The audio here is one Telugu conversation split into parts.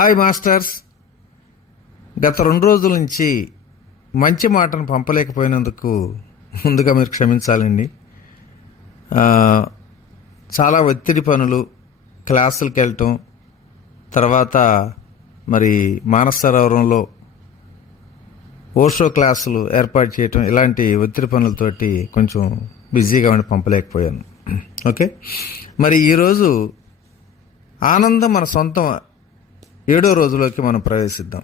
Hi masters. గత రెండు రోజుల నుంచి మంచి మాటను పంపలేకపోయినందుకు ముందుగా మీరు క్షమించాలండి. చాలా ఒత్తిడి పనులు క్లాసులకు వెళ్ళటం తర్వాత మరి మానసరోవరంలో ఓషో క్లాసులు ఏర్పాటు చేయటం ఇలాంటి ఒత్తిడి పనులతోటి కొంచెం బిజీగా ఉండి పంపలేకపోయాను. ఓకే? మరి ఈరోజు ఆనందం మన సొంతం ఏడో రోజులోకి మనం ప్రవేశిద్దాం.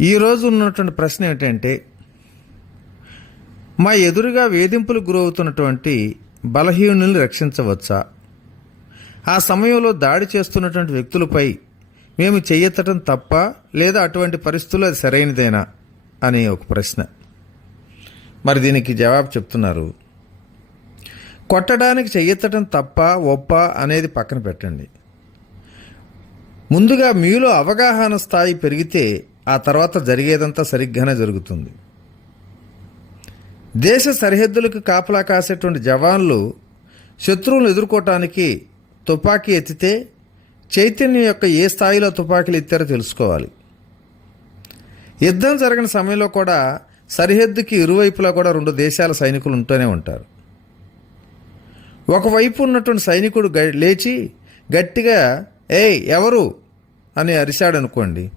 ఈరోజు ఉన్నటువంటి ప్రశ్న ఏంటంటే మా ఎదురుగా వేధింపులు గురవుతున్నటువంటి బలహీనుల్ని రక్షించవచ్చా? ఆ సమయంలో దాడి చేస్తున్నటువంటి వ్యక్తులపై మేము చెయ్యెత్తడం తప్ప లేదా అటువంటి పరిస్థితులు అది సరైనదేనా అనే ఒక ప్రశ్న. మరి దీనికి జవాబు చెప్తున్నారు. కొట్టడానికి చెయ్యెత్తడం తప్ప ఒప్ప అనేది పక్కన పెట్టండి. ముందుగా మీలో అవగాహన స్థాయి పెరిగితే ఆ తర్వాత జరిగేదంతా సరిగ్గానే జరుగుతుంది. దేశ సరిహద్దులకు కాపలా కాసేటువంటి జవాన్లు శత్రువులను ఎదుర్కోవటానికి తుపాకీ ఎత్తితే చైతన్యం యొక్క ఏ స్థాయిలో తుపాకీలు ఎత్తారో తెలుసుకోవాలి. యుద్ధం జరిగిన సమయంలో కూడా సరిహద్దుకి ఇరువైపులా కూడా రెండు దేశాల సైనికులు ఉంటూనే ఉంటారు. ఒకవైపు ఉన్నటువంటి సైనికుడు లేచి గట్టిగా ఏయ్ ఎవరు? అని అరిశాడనుకోండి.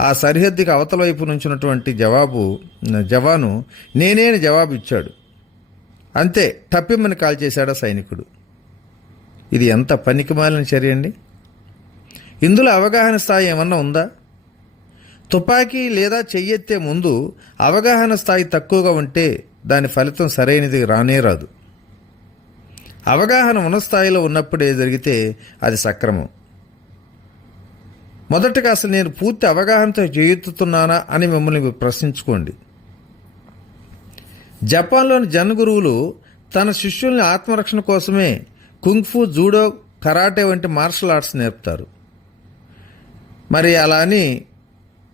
ఆ సరిహద్దుకి అవతల వైపు నుంచి ఉన్నటువంటి జవాబు జవాను నేనేని జవాబు ఇచ్చాడు అంతే టప్పిమ్మని కాల్ చేశాడు సైనికుడు. ఇది ఎంత పనికిమాలిన చర్య అండి? ఇందులో అవగాహన స్థాయి ఏమన్నా ఉందా? తుపాకీ లేదా చెయ్యెత్తే ముందు అవగాహన స్థాయి తక్కువగా ఉంటే దాని ఫలితం సరైనది రానే రాదు. అవగాహన ఉన్న స్థాయిలో ఉన్నప్పుడే జరిగితే అది సక్రమం. మొదటగా అసలు నేను పూర్తి అవగాహనతో చేయుతున్నానా అని మిమ్మల్ని ప్రశ్నించుకోండి. జపాన్లోని జన్ గురువులు తన శిష్యుల్ని ఆత్మరక్షణ కోసమే కుంగ్ఫు జూడో కరాటే వంటి మార్షల్ ఆర్ట్స్ నేర్పుతారు. మరి అలా అని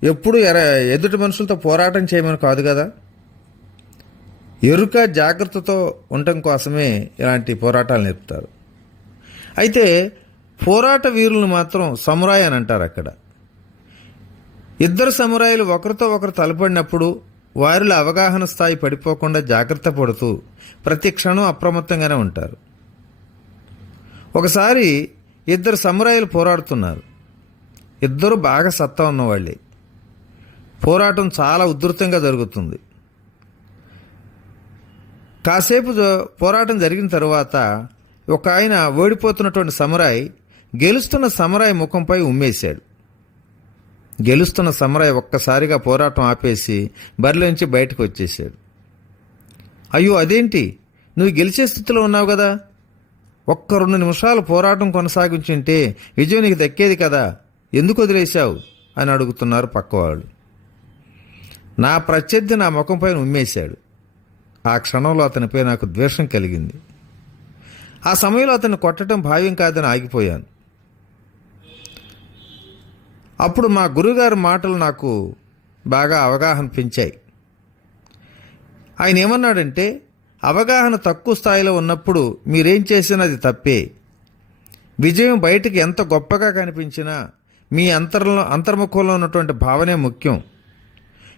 ఎప్పుడు ఎర ఎదుటి మనుషులతో పోరాటం చేయమని కాదు కదా? ఎరుక జాగ్రత్తతో ఉండటం కోసమే ఇలాంటి పోరాటాలు నేర్పుతారు. అయితే పోరాట వీరులను మాత్రం సమురాయ్ అని అంటారు అక్కడ. ఇద్దరు సమురాయిలు ఒకరితో ఒకరు తలపడినప్పుడు వారిలో అవగాహన స్థాయి పడిపోకుండా జాగ్రత్త పడుతూ ప్రతి క్షణం అప్రమత్తంగానే ఉంటారు. ఒకసారి ఇద్దరు సమురాయిలు పోరాడుతున్నారు. ఇద్దరు బాగా సత్తా ఉన్నవాళ్ళే. పోరాటం చాలా ఉధృతంగా జరుగుతుంది. కాసేపు పోరాటం జరిగిన తర్వాత ఒక ఆయన ఓడిపోతున్నటువంటి సమురాయి గెలుస్తున్న సమరాయ్ ముఖంపై ఉమ్మేశాడు. గెలుస్తున్న సమరాయ్ ఒక్కసారిగా పోరాటం ఆపేసి బరిలోంచి బయటకు వచ్చేసాడు అయ్యో అదేంటి? నువ్వు గెలిచే స్థితిలో ఉన్నావు కదా. ఒక్క రెండు నిమిషాలు పోరాటం కొనసాగించుంటే విజయం నీకు దక్కేది కదా. ఎందుకు వదిలేశావు? అని అడుగుతున్నారు పక్కవాళ్ళు. నా ప్రత్యర్థి నా ముఖంపై ఉమ్మేశాడు. ఆ క్షణంలో అతనిపై నాకు ద్వేషం కలిగింది. ఆ సమయంలో అతన్ని కొట్టడం భావ్యం కాదని ఆగిపోయాను. అప్పుడు మా గురుగారి మాటలు నాకు బాగా అవగాహన పెంచాయి. ఆయన ఏమన్నాడంటే అవగాహన తక్కువ స్థాయిలో ఉన్నప్పుడు మీరేం చేసినా అది తప్పే. విజయం బయటికి ఎంత గొప్పగా కనిపించినా మీ అంతర్లో అంతర్ముఖంలో ఉన్నటువంటి భావనే ముఖ్యం.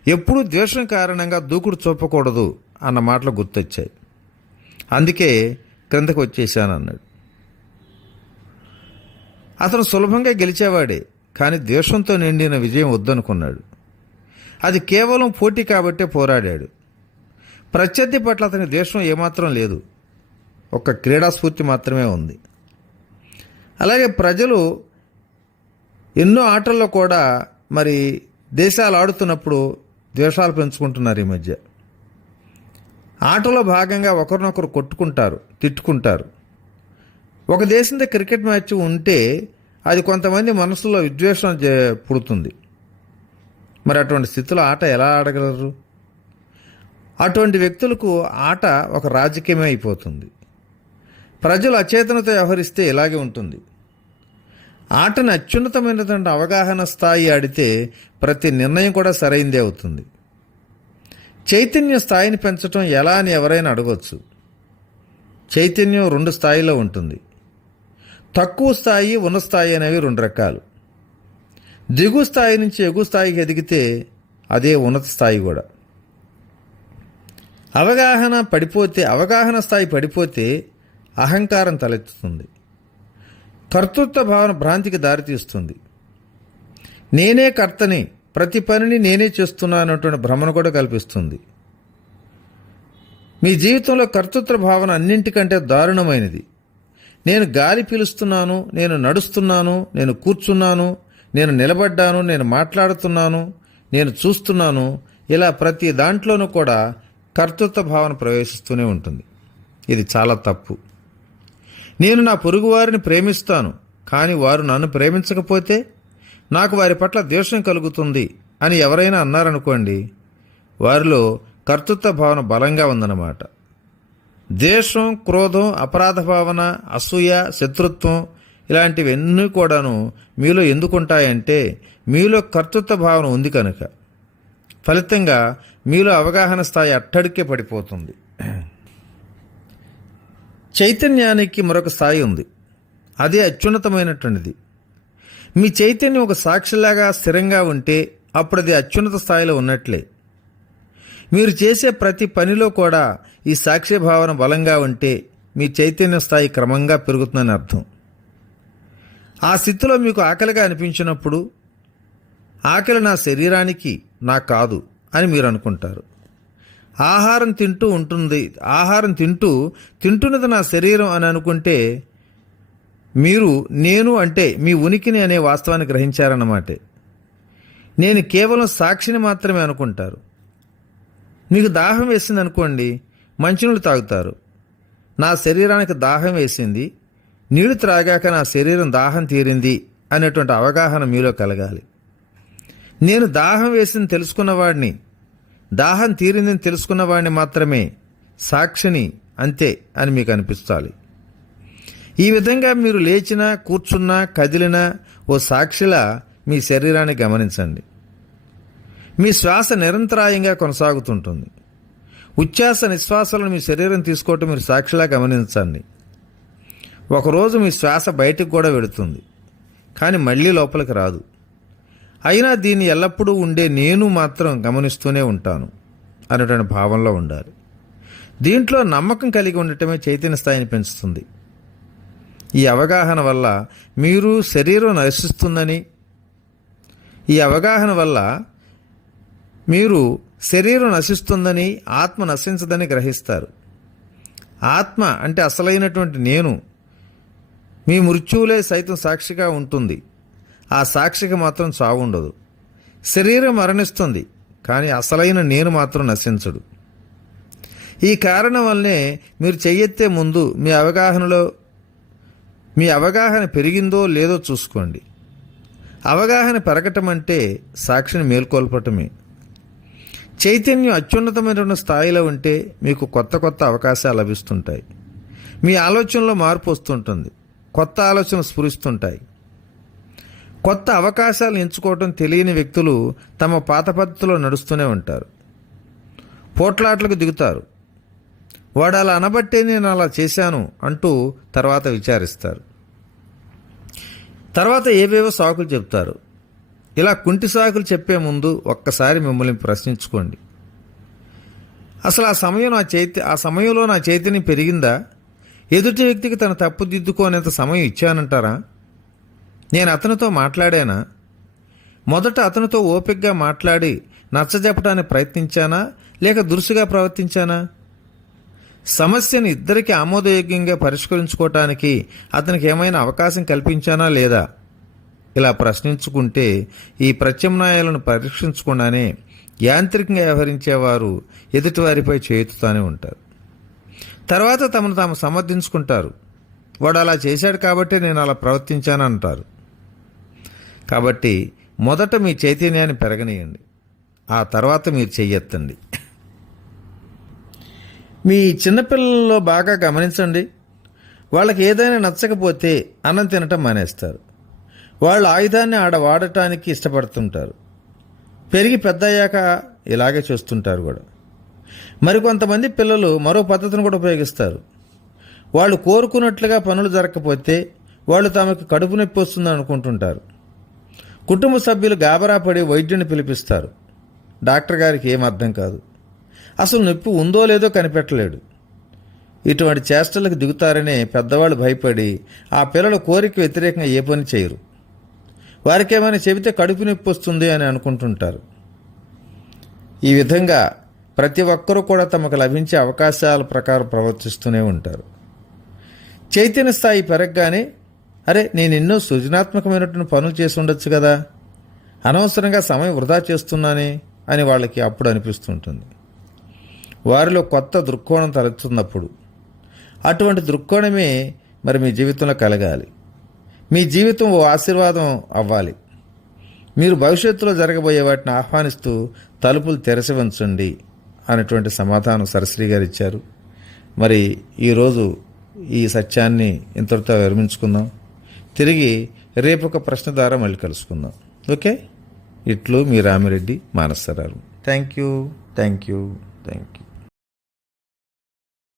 ఎప్పుడూ ద్వేషం కారణంగా దూకుడు చూపకూడదు అన్న మాటలు గుర్తొచ్చాయి. అందుకే క్రిందకు వచ్చేసాను అన్నాడు అతను సులభంగా గెలిచేవాడే. కానీ దేశంతో నిండిన విజయం వద్దనుకున్నాడు. అది కేవలం పోటీ కాబట్టే పోరాడాడు. ప్రత్యర్థి పట్ల అతని ద్వేషం ఏమాత్రం లేదు. ఒక క్రీడాస్ఫూర్తి మాత్రమే ఉంది. అలాగే ప్రజలు ఎన్నో ఆటల్లో కూడా మరి దేశాలు ఆడుతున్నప్పుడు ద్వేషాలు పెంచుకుంటున్నారు ఈ మధ్య. ఆటలో భాగంగా ఒకరినొకరు కొట్టుకుంటారు తిట్టుకుంటారు. ఒక దేశంతో క్రికెట్ మ్యాచ్ ఉంటే అది కొంతమంది మనసులో విద్వేషం పుడుతుంది. మరి అటువంటి స్థితిలో ఆట ఎలా ఆడగలరు? అటువంటి వ్యక్తులకు ఆట ఒక రాజకీయమే అయిపోతుంది. ప్రజలు అచేతనతో వ్యవహరిస్తే ఇలాగే ఉంటుంది. ఆటను అత్యున్నతమైనటువంటి అవగాహన స్థాయి ఆడితే ప్రతి నిర్ణయం కూడా సరైందే అవుతుంది. చైతన్య స్థాయిని పెంచడం ఎలా అని ఎవరైనా అడగవచ్చు చైతన్యం రెండు స్థాయిలో ఉంటుంది. తక్కువ స్థాయి ఉన్న స్థాయి అనేవి రెండు రకాలు. దిగు స్థాయి నుంచి ఎగు స్థాయికి ఎదిగితే అదే ఉన్నత స్థాయి కూడా. అవగాహన పడిపోతే అవగాహన స్థాయి పడిపోతే అహంకారం తలెత్తుతుంది. కర్తృత్వ భావన భ్రాంతికి దారితీస్తుంది నేనే కర్తని ప్రతి పనిని నేనే చేస్తున్నానటువంటి భ్రమను కూడా కల్పిస్తుంది. మీ జీవితంలో కర్తృత్వ భావన అన్నింటికంటే దారుణమైనది. నేను గాలి పీలుస్తున్నాను నేను నడుస్తున్నాను నేను కూర్చున్నాను నేను నిలబడ్డాను నేను మాట్లాడుతున్నాను నేను చూస్తున్నాను ఇలా ప్రతి దాంట్లోనూ కూడా కర్తృత్వ భావన ప్రవేశిస్తూనే ఉంటుంది. ఇది చాలా తప్పు. నేను నా పొరుగువారిని ప్రేమిస్తాను కానీ వారు నన్ను ప్రేమించకపోతే నాకు వారి పట్ల ద్వేషం కలుగుతుంది అని ఎవరైనా అన్నారనుకోండి వారిలో కర్తృత్వ భావన బలంగా ఉందన్నమాట. ద్వేషం క్రోధం అపరాధ భావన అసూయ శత్రుత్వం ఇలాంటివన్నీ కూడాను మీలో ఎందుకుంటాయంటే మీలో కర్తృత్వ భావన ఉంది కనుక. ఫలితంగా మీలో అవగాహన స్థాయి అట్టడికే పడిపోతుంది. చైతన్యానికి మరొక స్థాయి ఉంది. అదే అత్యున్నతమైనటువంటిది. మీ చైతన్యం ఒక సాక్షిలాగా స్థిరంగా ఉంటే అప్పుడు అది అత్యున్నత స్థాయిలో ఉన్నట్లే. మీరు చేసే ప్రతి పనిలో కూడా ఈ సాక్షి భావన బలంగా ఉంటే మీ చైతన్య స్థాయి క్రమంగా పెరుగుతుందని అర్థం. ఆ స్థితిలో మీకు ఆకలిగా అనిపించినప్పుడు ఆకలి నా శరీరానికి నా కాదు అని మీరు అనుకుంటారు. ఆహారం తింటూ ఉంటుంది. ఆహారం తింటూ తింటున్నది నా శరీరం అని అనుకుంటే మీరు నేను అంటే మీ ఉనికిని అనే వాస్తవాన్ని గ్రహించారన్నమాటే. నేను కేవలం సాక్షిని మాత్రమే అనుకుంటారు. మీకు దాహం వేసింది అనుకోండి మంచినీళ్ళు తాగుతారు. నా శరీరానికి దాహం వేసింది నీళ్ళు త్రాగాక నా శరీరం దాహం తీరింది అనేటువంటి అవగాహన మీలో కలగాలి. నేను దాహం వేసింది తెలుసుకున్నవాడిని దాహం తీరిందని తెలుసుకున్నవాడిని మాత్రమే సాక్షిని అంతే అని మీకు అనిపిస్తాలి ఈ విధంగా మీరు లేచినా కూర్చున్నా కదిలినా ఓ సాక్షిలా మీ శరీరాన్ని గమనించండి. మీ శ్వాస నిరంతరాయంగా కొనసాగుతుంటుంది. ఉచ్ఛ్వాస నిశ్వాసాలను మీ శరీరం తీసుకోవటం మీరు సాక్షిలా గమనించండి. ఒకరోజు మీ శ్వాస బయటికి కూడా వెళుతుంది కానీ మళ్ళీ లోపలికి రాదు. అయినా దీన్ని ఎల్లప్పుడూ ఉండే నేను మాత్రం గమనిస్తూనే ఉంటాను అనేటువంటి భావంలో ఉండాలి. దీంట్లో నమ్మకం కలిగి ఉండటమే చైతన్య స్థాయిని పెంచుతుంది. ఈ అవగాహన వల్ల మీరు శరీరం నశిస్తుందని ఈ అవగాహన వల్ల మీరు శరీరం నశిస్తుందని ఆత్మ నశించదని గ్రహిస్తారు. ఆత్మ అంటే అసలైనటువంటి నేను. మీ మృత్యువులే సైతం సాక్షిగా ఉంటుంది. ఆ సాక్షికి మాత్రం చావుండదు. శరీరం మరణిస్తుంది కానీ అసలైన నేను మాత్రం నశించడు. ఈ కారణం వల్లనే మీరు చెయ్యెత్తే ముందు మీ అవగాహనలో మీ అవగాహన పెరిగిందో లేదో చూసుకోండి. అవగాహన పెరగటం అంటే సాక్షిని మేల్కొల్పటమే. చైతన్యం అత్యున్నతమైన స్థాయిలో ఉంటే మీకు కొత్త కొత్త అవకాశాలు లభిస్తుంటాయి. మీ ఆలోచనలో మార్పు వస్తుంటుంది. కొత్త ఆలోచనలు స్ఫురిస్తుంటాయి. కొత్త అవకాశాలు ఎంచుకోవటం తెలియని వ్యక్తులు తమ పాత పద్ధతిలో నడుస్తూనే ఉంటారు. పోట్లాట్లకు దిగుతారు. వాడు అలా అనబట్టే నేను అలా చేశాను అంటూ తర్వాత విచారిస్తారు. తర్వాత ఏవేవో సాకులు చెప్తారు ఇలా కుంటి సాకులు చెప్పే ముందు ఒక్కసారి మిమ్మల్ని ప్రశ్నించుకోండి. అసలు ఆ సమయం నా చైతన్య ఆ సమయంలో నా చైతన్యం పెరిగిందా? ఎదుటి వ్యక్తికి తన తప్పు దిద్దుకోనేంత సమయం ఇచ్చానంటారా? నేను అతనితో మాట్లాడానా? మొదట అతనితో ఓపికగా మాట్లాడి నచ్చజెప్పడానికి ప్రయత్నించానా? లేక దురుసుగా ప్రవర్తించానా? సమస్యను ఇద్దరికి ఆమోదయోగ్యంగా పరిష్కరించుకోవటానికి అతనికి ఏమైనా అవకాశం కల్పించానా లేదా? ఇలా ప్రశ్నించుకుంటే ఈ ప్రత్యామ్నాయాలను పరీక్షించకుండానే యాంత్రికంగా వ్యవహరించేవారు ఎదుటివారిపై చేతుతానే ఉంటారు. తర్వాత తమను తాము సమర్థించుకుంటారు. వాడు అలా చేశాడు కాబట్టి నేను అలా ప్రవర్తించాను అంటారు. కాబట్టి మొదట మీ చైతన్యాన్ని పెరగనీయండి. ఆ తర్వాత మీరు చెయ్యెత్తండి. మీ చిన్నపిల్లల్లో బాగా గమనించండి. వాళ్ళకి ఏదైనా నచ్చకపోతే అన్నం తినటం మానేస్తారు. వాళ్ళు ఆయుధాన్ని ఆడ వాడటానికి ఇష్టపడుతుంటారు. పెరిగి పెద్దయ్యాక ఇలాగే చూస్తుంటారు కూడా. మరికొంతమంది పిల్లలు మరో పద్ధతిని కూడా ఉపయోగిస్తారు. వాళ్ళు కోరుకున్నట్లుగా పనులు జరగకపోతే వాళ్ళు తమకు కడుపు నొప్పి వస్తుందని అనుకుంటుంటారు. కుటుంబ సభ్యులు గాబరా పడి వైద్యుని పిలిపిస్తారు. డాక్టర్ గారికి ఏం అర్థం కాదు. అసలు నొప్పి ఉందో లేదో కనిపెట్టలేడు. ఇటువంటి చేష్టలకు దిగుతారనే పెద్దవాళ్ళు భయపడి ఆ పిల్లల కోరిక వ్యతిరేకంగా ఏ పని చేయరు. వారికేమైనా చెబితే కడుపు నొప్పి వస్తుంది అని అనుకుంటుంటారు. ఈ విధంగా ప్రతి ఒక్కరూ కూడా తమకు లభించే అవకాశాల ప్రకారం ప్రవర్తిస్తూనే ఉంటారు. చైతన్య స్థాయి పెరగగానే అరే నేను ఎన్నో సృజనాత్మకమైనటువంటి పనులు చేసి ఉండొచ్చు కదా. అనవసరంగా సమయం వృధా చేస్తున్నానే అని వాళ్ళకి అప్పుడు అనిపిస్తుంటుంది. వారిలో కొత్త దృక్కోణం తలెత్తున్నప్పుడు అటువంటి దృక్కోణమే మరి మీ జీవితంలో కలగాలి. మీ జీవితం ఓ ఆశీర్వాదం అవ్వాలి. మీరు భవిష్యత్తులో జరగబోయే వాటిని ఆహ్వానిస్తూ తలుపులు తెరచి ఉంచండి అనేటువంటి సమాధానం సరశ్రీ గారు ఇచ్చారు. మరి ఈరోజు ఈ సత్యాన్ని ఇంతటితో విరమించుకుందాం. తిరిగి రేపు ఒక ప్రశ్న ద్వారా మళ్ళీ కలుసుకుందాం. ఓకే? ఇట్లు మీ Ramireddy మానసరారు thank you thank you thank you